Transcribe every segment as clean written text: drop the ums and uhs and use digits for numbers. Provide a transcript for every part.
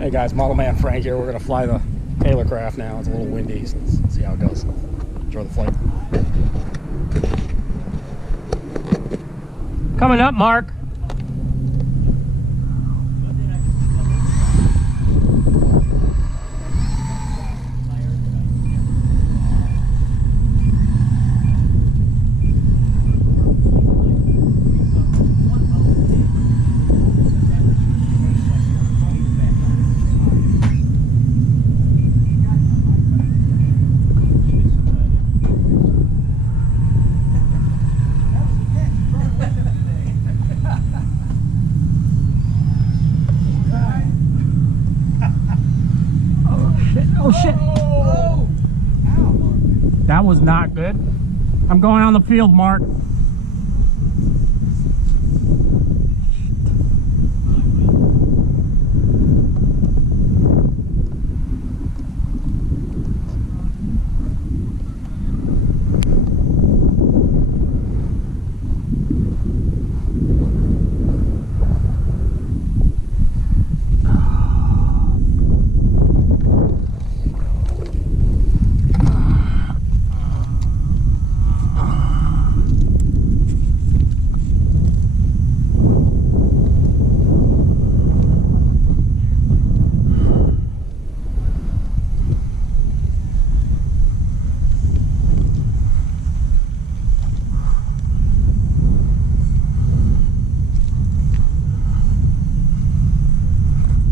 Hey guys, Model Man Frank here. We're going to fly the Taylorcraft now. It's a little windy, so let's see how it goes. Enjoy the flight. Coming up, Mark. Oh shit. That was not good. I'm going on the field, Mark.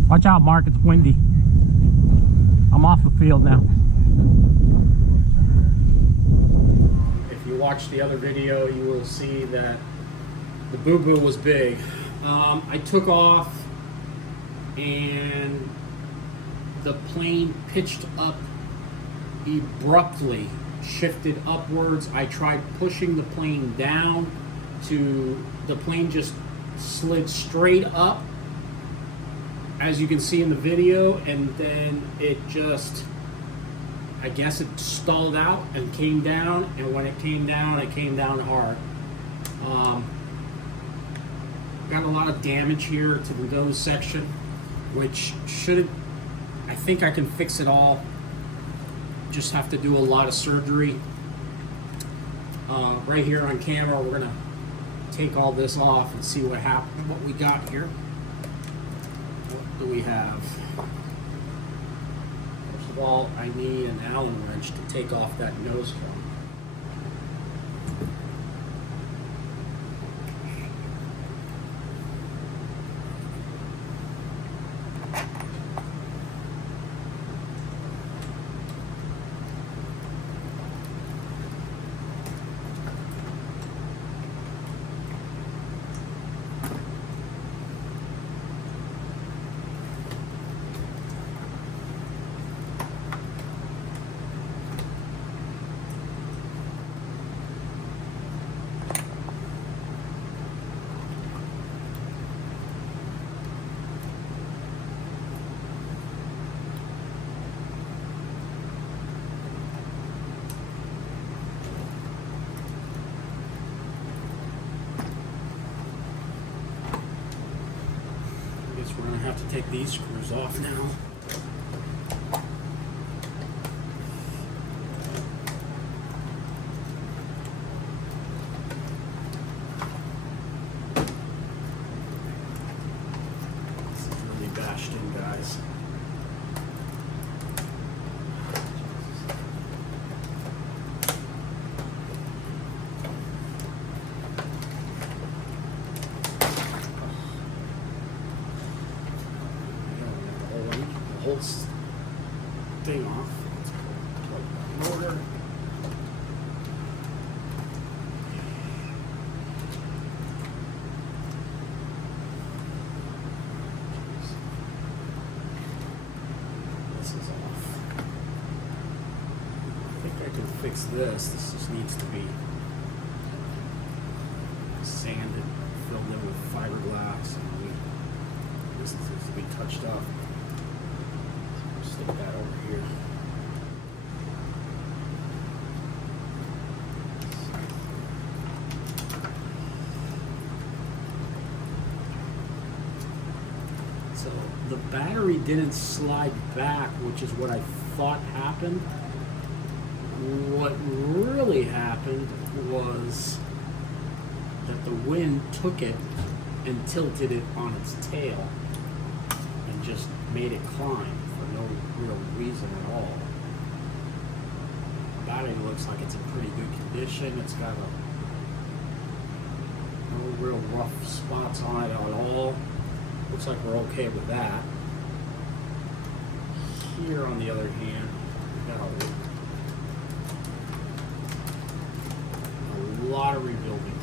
Watch out, Mark, it's windy. I'm off the field now. If you watch the other video, you will see that the boo-boo was big. I took off and the plane pitched up abruptly, shifted upwards. I tried pushing the plane down the plane just slid straight up, as you can see in the video, and then it just, I guess it stalled out and came down, and when it came down hard. Got a lot of damage here to the nose section, which I think I can fix it all. Just have to do a lot of surgery. Right here on camera, we're gonna take all this off and see what happened, what we got here. What do we have? First of all, I need an Allen wrench to take off that nose cone. We're going to have to take these screws off now. This is really bashed in, guys. Whole thing off. Motor. This is off. I think I can fix this. This just needs to be sanded, filled in with fiberglass, and this needs to be touched up. Stick that over here. So the battery didn't slide back, which is what I thought happened. What really happened was that the wind took it and tilted it on its tail and just made it climb for no real reason at all. The battery looks like it's in pretty good condition. It's got no real rough spots on it at all. Looks like we're okay with that. Here, on the other hand, we've got a lot of rebuilding to do.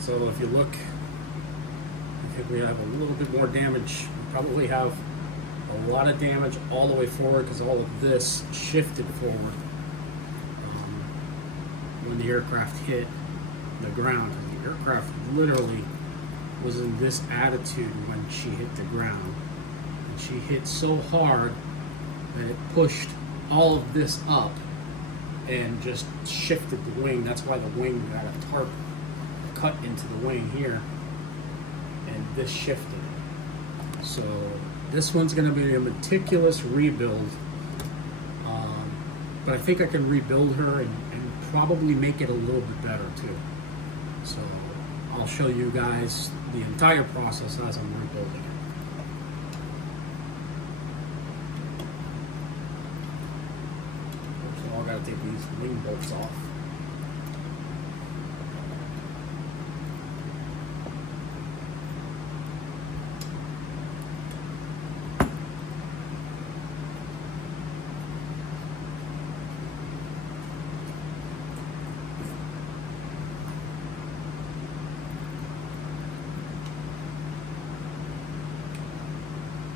So if you look, I think we have a little bit more damage. We probably have a lot of damage all the way forward because all of this shifted forward when the aircraft hit the ground. The aircraft literally was in this attitude when she hit the ground. And she hit so hard that it pushed all of this up and just shifted the wing. That's why the wing got a tarp cut into the wing here, and this shifted. So this one's going to be a meticulous rebuild, but I think I can rebuild her and probably make it a little bit better too. So I'll show you guys the entire process as I'm rebuilding it. So I've got to take these wing bolts off.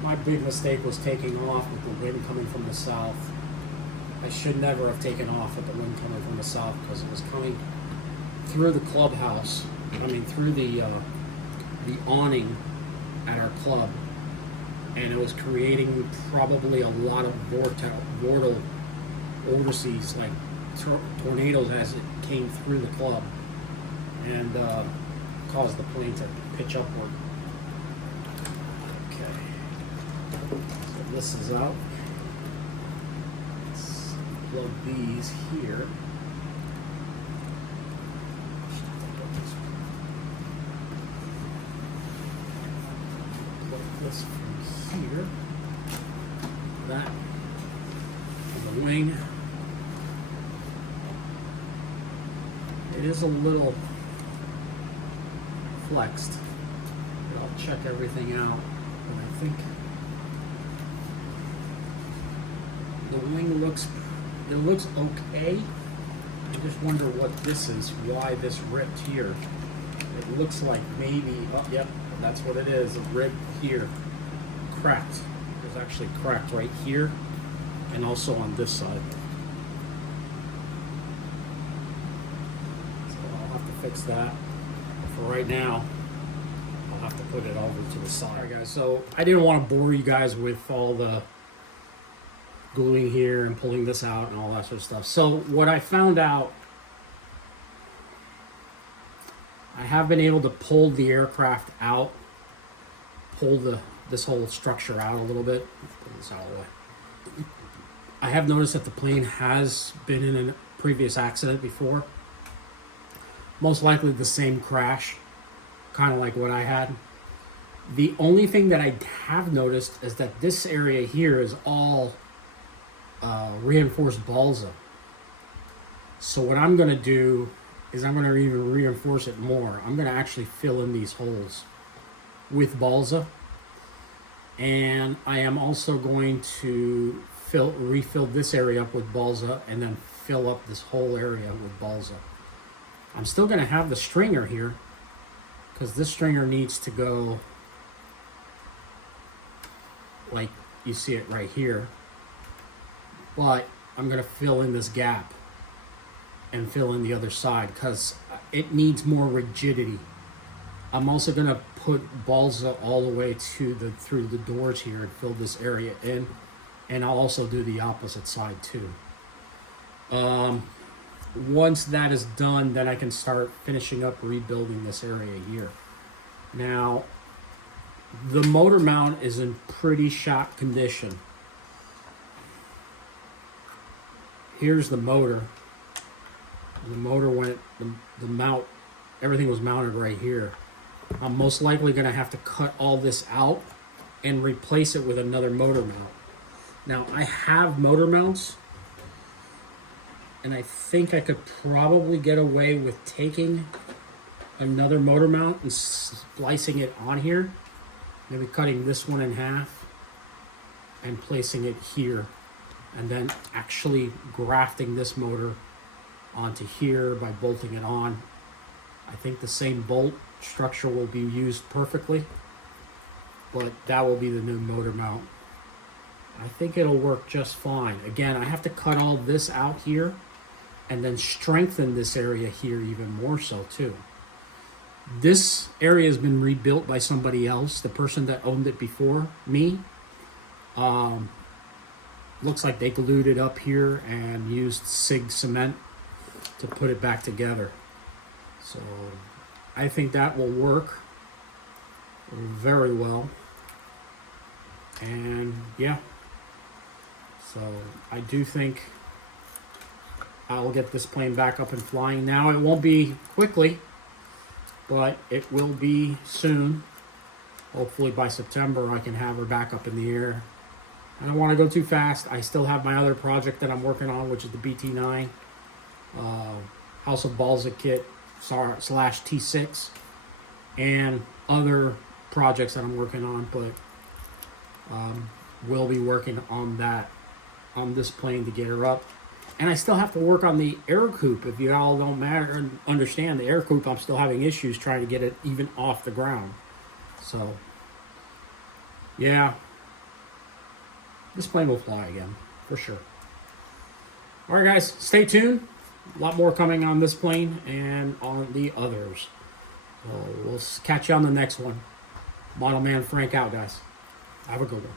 My big mistake was taking off with the wind coming from the south. I should never have taken off with the wind coming from the south because it was coming through the clubhouse. I mean, through the awning at our club, and it was creating probably a lot of vortices, like tornadoes, as it came through the club, and caused the plane to pitch upward. So this is out. Let's plug these here. Plug this from here. That on the wing. It is a little flexed, but I'll check everything out. But I think the wing looks okay. I just wonder what this is, why this ripped here. It looks like maybe, oh, yep, that's what it is, a rib here, cracked. It was actually cracked right here and also on this side. So I'll have to fix that. But for right now, I'll have to put it over to the side. All right, guys, so I didn't want to bore you guys with all the gluing here and pulling this out and all that sort of stuff. So what I found out, I have been able to pull the aircraft out, pull this whole structure out a little bit. Pull this out of the way. I have noticed that the plane has been in a previous accident before. Most likely the same crash, kind of like what I had. The only thing that I have noticed is that this area here is all reinforced balsa. So what I'm going to do is I'm going to even reinforce it more. I'm going to actually fill in these holes with balsa. And I am also going to refill this area up with balsa and then fill up this whole area with balsa. I'm still going to have the stringer here because this stringer needs to go like you see it right here. But I'm going to fill in this gap and fill in the other side because it needs more rigidity. I'm also going to put balsa all the way to through the doors here and fill this area in, and I'll also do the opposite side too. Once that is done, then I can start finishing up rebuilding this area here. Now, the motor mount is in pretty shot condition. Here's the motor. The motor went, the mount, everything was mounted right here. I'm most likely going to have to cut all this out and replace it with another motor mount. Now, I have motor mounts, and I think I could probably get away with taking another motor mount and splicing it on here. Maybe cutting this one in half and placing it here, and then actually grafting this motor onto here by bolting it on. I think the same bolt structure will be used perfectly, but that will be the new motor mount. I think it'll work just fine. Again, I have to cut all this out here and then strengthen this area here even more so too. This area has been rebuilt by somebody else, the person that owned it before me. Looks like they glued it up here and used SIG cement to put it back together. So I think that will work very well. And yeah, so I do think I'll get this plane back up and flying. Now it won't be quickly, but it will be soon. Hopefully by September I can have her back up in the air. I don't want to go too fast. I still have my other project that I'm working on, which is the BT9 House of Balsa kit / T6, and other projects that I'm working on, but we'll be working on that on this plane to get her up. And I still have to work on the air coupe. If you all don't understand the air coupe, I'm still having issues trying to get it even off the ground. So yeah, this plane will fly again for sure. All right, guys, stay tuned. A lot more coming on this plane and on the others. So we'll catch you on the next one. Model Man Frank out, guys. Have a good one.